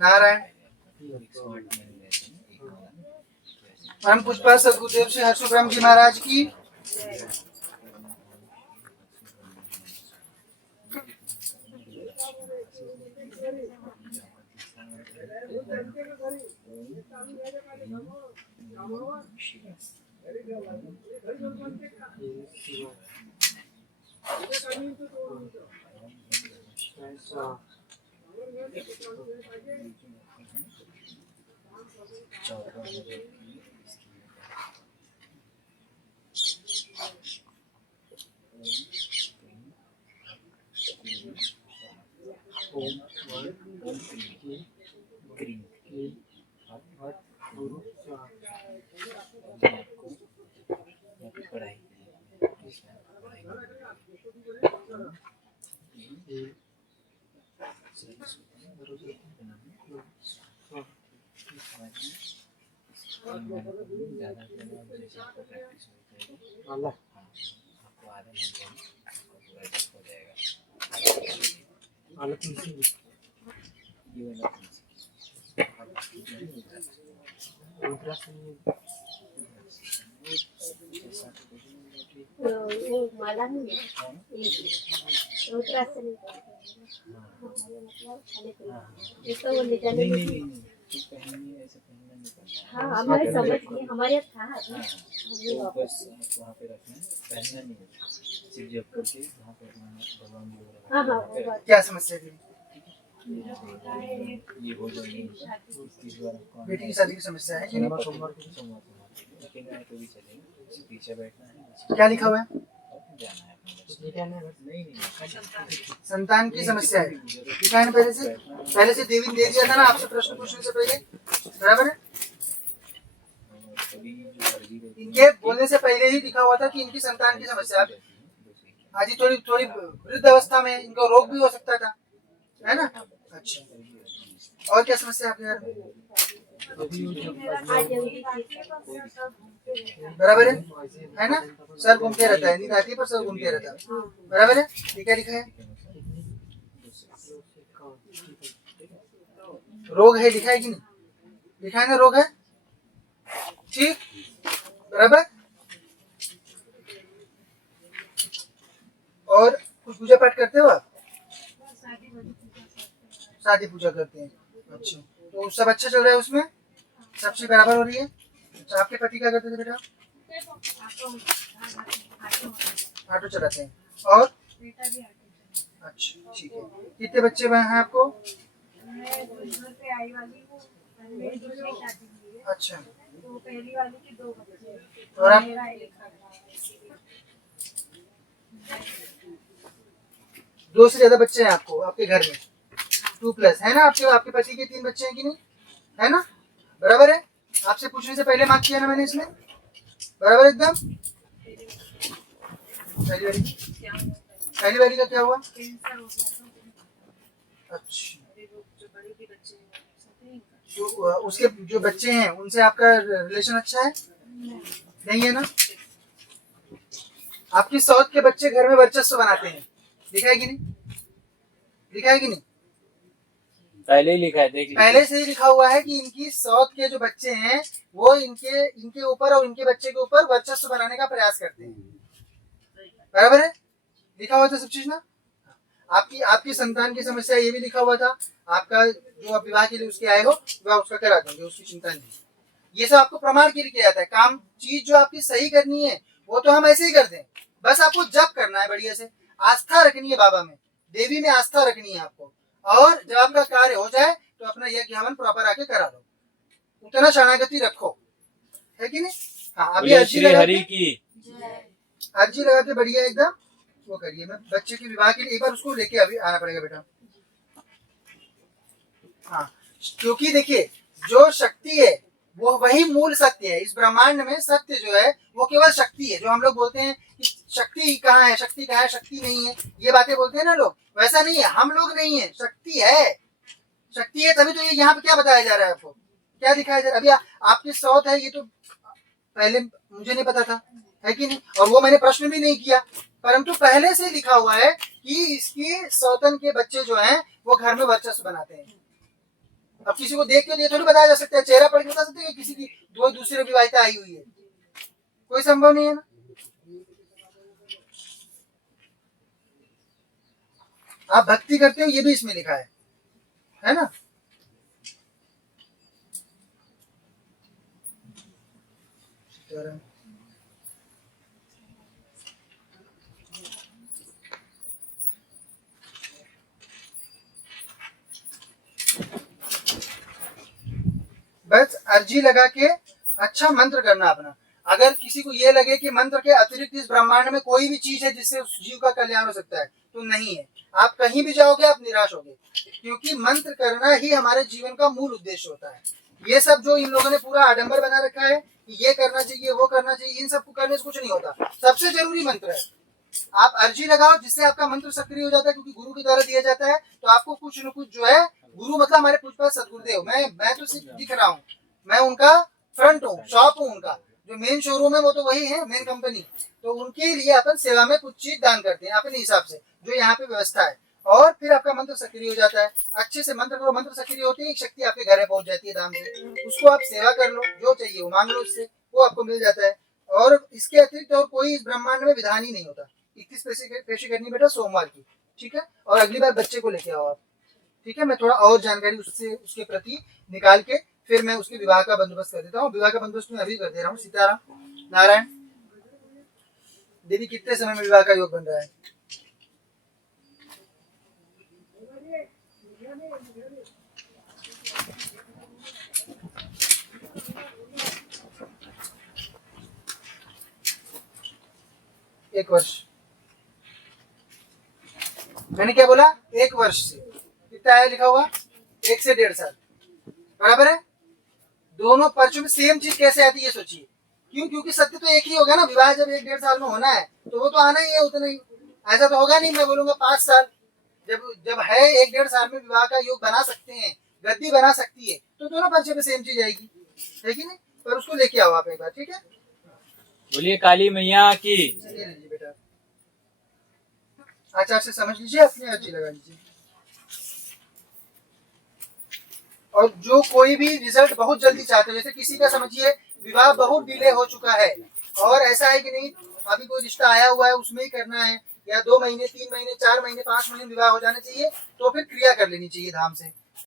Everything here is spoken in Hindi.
नारायण परम पुष्पा सदगुरुदेव श्री हर्ष ब्रह्म जी महाराज की। वो माला नहीं है रुद्रासन तो वो निकालने में हाँ हमारे समझ में हमारे यहाँ था वापस वहाँ पे रखना पहनना नहीं है सिर्फ जब करके वहाँ पे भगवान जी हाँ हाँ क्या समस्या थी? ये हो जाएगी बेटी की शादी की समस्या है कि नहीं? लेकिन तो भी चलेगा पीछे बैठना है क्या लिखा हुआ है? जाना है नहीं संतान की समस्या है लिखा है ना पहले से देवी ने दे दिया था ना आपसे प्रश्न पूछने से पहले, बराबर है? इनके बोलने से पहले ही लिखा हुआ था कि इनकी संतान की समस्या है। आज थोड़ी वृद्ध अवस्था में इनको रोग भी हो सकता था, है ना? अच्छा, और क्या समस्या आपके घर में? बराबर है ना? सर घूमते रहता है, नींद आती है पर सर घूमते रहता है, बराबर है? ये क्या लिखा है? रोग है लिखा है कि नहीं? लिखा है ना रोग है, ठीक, बराबर। और कुछ पूजा पाठ करते हो आप? शादी पूजा करते हैं, अच्छा। तो सब अच्छा चल रहा है उसमें? सब चीज बराबर हो रही है? अच्छा, आपके पति क्या करते थे बेटा? ऑटो चलाते हैं। और अच्छा, ठीक है। कितने बच्चे हैं आपको? अच्छा, तो पहली वाली की 2 बच्चे और आप? मेरा एक 2 से ज्यादा बच्चे हैं आपको आपके घर में? 2+ है ना? आपके पति के 3 बच्चे हैं कि नहीं, है ना? बराबर है? आपसे पूछने से पहले मार्क किया ना मैंने इसमें, बराबर एकदम। पहली वाली का क्या हुआ? अच्छा, तो उसके जो बच्चे हैं उनसे आपका रिलेशन अच्छा है? नहीं है ना? आपकी सौत के बच्चे घर में वर्चस्व बनाते हैं, लिखा है कि नहीं? लिखा है कि नहीं? पहले ही लिखा है, देख पहले से ही लिखा हुआ है कि इनकी सौत के जो बच्चे हैं वो इनके ऊपर और इनके बच्चे के ऊपर वर्चस्व बनाने का प्रयास करते हैं, बराबर है? लिखा हुआ था सब चीज ना? आपकी संतान की समस्या ये भी लिखा हुआ था। आपका जो आप विवाह के लिए उसके आए हो वह उसका करा देंगे, उसकी चिंता नहीं। ये सब आपको प्रमाण के लिए किया जाता है। काम चीज जो आपकी सही करनी है वो तो हम ऐसे ही कर दें, बस आपको जप करना है बढ़िया से, आस्था रखनी है बाबा में, देवी में आस्था रखनी है आपको। और जब आपका कार्य हो जाए तो अपना यज्ञ हवन प्रॉपर आके करा दो, उतना शरणागति रखो, है कि नहीं? हाँ, अभी अर्जी लगा के बढ़िया एकदम वो करिए। मैं बच्चे के विवाह के लिए एक बार उसको लेके अभी आना पड़ेगा बेटा। हाँ, क्योंकि देखिए जो शक्ति है वो वही मूल सत्य है। इस ब्रह्मांड में सत्य जो है वो केवल शक्ति है। जो हम लोग बोलते हैं कि शक्ति कहाँ है, शक्ति कहाँ है, शक्ति नहीं है, ये बातें बोलते हैं ना लोग, वैसा नहीं है। हम लोग नहीं है, शक्ति है। शक्ति है तभी तो ये यहाँ पे क्या बताया जा रहा है, आपको क्या दिखाया जा रहा है? अभी आपकी सौत है, ये तो पहले मुझे नहीं पता था, है कि नहीं? और वो मैंने प्रश्न भी नहीं किया, परंतु पहले से लिखा हुआ है कि इसके सौतन के बच्चे जो हैं वो घर में वर्चस्व बनाते हैं। अब किसी को देख के ये थोड़ी बताया जा सकता है, चेहरा पढ़ के बता सकते हैं कि किसी की दो दूसरे विवाहिता आई हुई है, कोई संभव नहीं है ना। आप भक्ति करते हो ये भी इसमें लिखा है ना। बस अर्जी लगा के अच्छा मंत्र करना अपना। अगर किसी को ये लगे कि मंत्र के अतिरिक्त इस ब्रह्मांड में कोई भी चीज है जिससे उस जीव का कल्याण हो सकता है, तो नहीं है। आप कहीं भी जाओगे आप निराश होगे, क्योंकि मंत्र करना ही हमारे जीवन का मूल उद्देश्य होता है। ये सब जो इन लोगों ने पूरा आडंबर बना रखा है कि ये करना चाहिए वो करना चाहिए, इन सबको करने से कुछ नहीं होता। सबसे जरूरी मंत्र है। आप अर्जी लगाओ जिससे आपका मंत्र सक्रिय हो जाता है, क्योंकि गुरु के द्वारा दिया जाता है। तो आपको कुछ न कुछ जो है, गुरु मतलब हमारे पूज्यपाद सदगुरुदेव, मैं तो सिर्फ दिख रहा हूँ, मैं उनका फ्रंट हूँ, शॉप हूँ उनका, जो मेन शोरूम है वो तो वही है, मेन कंपनी। तो उनके लिए अपन सेवा में कुछ चीज दान करते हैं अपने हिसाब से, जो यहाँ पे व्यवस्था है, और फिर आपका मंत्र सक्रिय हो जाता है। अच्छे से मंत्र करो, मंत्र सक्रिय होती है, एक शक्ति आपके घर में पहुंच जाती है धाम से। उसको आप सेवा कर लो, जो चाहिए वो मांग लो, उससे वो आपको मिल जाता है। और इसके अतिरिक्त और कोई इस ब्रह्मांड में विधान ही नहीं होता। 21 पेशी करनी बेटा सोमवार की, ठीक है। और अगली बार बच्चे को लेके आओ आप, ठीक है। मैं थोड़ा और जानकारी उससे उसके प्रति निकाल के फिर मैं उसके विवाह का बंदोबस्त कर देता हूँ। विवाह का बंदोबस्त मैं अभी कर दे रहा हूँ। सीताराम नारायण देवी, कितने समय में विवाह का योग बन रहा है? एक वर्ष। मैंने क्या बोला? एक वर्ष से। कितना है लिखा हुआ? 1 से 1.5 साल, बराबर है। दोनों पर्चों में सेम चीज कैसे आती है सोचिए। क्यों? क्योंकि सत्य तो एक ही होगा ना। विवाह जब 1-1.5 साल में होना है तो वो तो आना ही है उतना ही। ऐसा तो होगा नहीं मैं बोलूंगा 5 साल। जब है 1-1.5 साल में विवाह का योग बना सकते हैं, गद्दी बना सकती है, तो दोनों पर्चे में सेम चीज आएगी, है कि नहीं? पर उसको लेके आओ आप एक बार, ठीक है। बोलिए काली मैया की। चलिए लीजिए बेटा, आचार से समझ लीजिए, अपनी अर्जी लगा लीजिए। और जो कोई भी रिजल्ट बहुत जल्दी चाहते हो, जैसे किसी का समझिए विवाह बहुत डिले हो चुका है और ऐसा है कि नहीं अभी कोई रिश्ता आया हुआ है उसमें ही करना है, या 2 महीने 3 महीने 4 महीने 5 महीने विवाह हो जाना चाहिए, तो फिर क्रिया कर लेनी चाहिए धाम से।